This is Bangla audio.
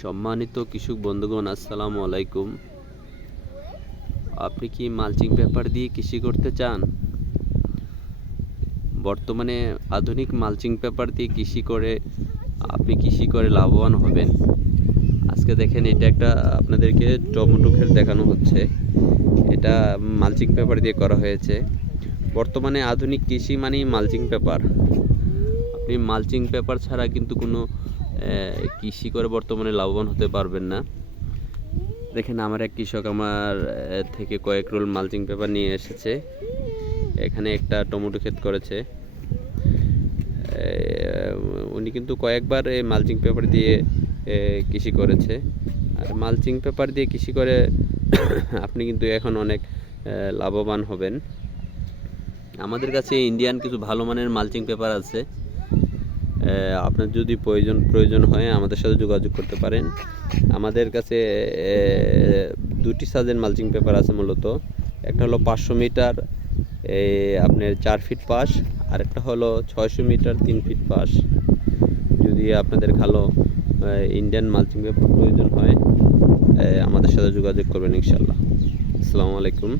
সম্মানিত কৃষক বন্ধুগণ, আসসালামু আলাইকুম। আপনি কি মালচিং পেপার দিয়ে কৃষি করতে চান? বর্তমানে আধুনিক মালচিং পেপার দিয়ে আপনি কৃষি করে লাভবান হবেন। আজকে দেখেন, এটা একটা আপনাদেরকে টমেটো ক্ষেত দেখানো হচ্ছে। এটা মালচিং পেপার দিয়ে করা হয়েছে। বর্তমানে আধুনিক কৃষি মানেই মালচিং পেপার। আপনি মালচিং পেপার ছাড়া কিন্তু কোনো কৃষি করে বর্তমানে লাভবান হতে পারবেন না। দেখেন, আমার এক কৃষক আমার থেকে কয়েক রোল মালচিং পেপার নিয়ে এসেছে। এখানে একটা টমেটো ক্ষেত করেছে। উনি কিন্তু কয়েকবার এই মালচিং পেপার দিয়ে কৃষি করেছে। আর মালচিং পেপার দিয়ে কৃষি করে আপনি কিন্তু এখন অনেক লাভবান হবেন। আমাদের কাছে ইন্ডিয়ান কিছু ভালো মানের মালচিং পেপার আছে। আপনার যদি প্রয়োজন হয় আমাদের সাথে যোগাযোগ করতে পারেন। আমাদের কাছে দুটি সাইজের মালচিং পেপার আছে। মূলত একটা হলো 500 মিটার আপনার 4 ফিট পাশ, আর একটা হলো 600 মিটার 3 ফিট পাশ। যদি আপনাদের ভালো ইন্ডিয়ান মালচিং পেপার প্রয়োজন হয় আমাদের সাথে যোগাযোগ করবেন ইনশাআল্লাহ। আসসালামু আলাইকুম।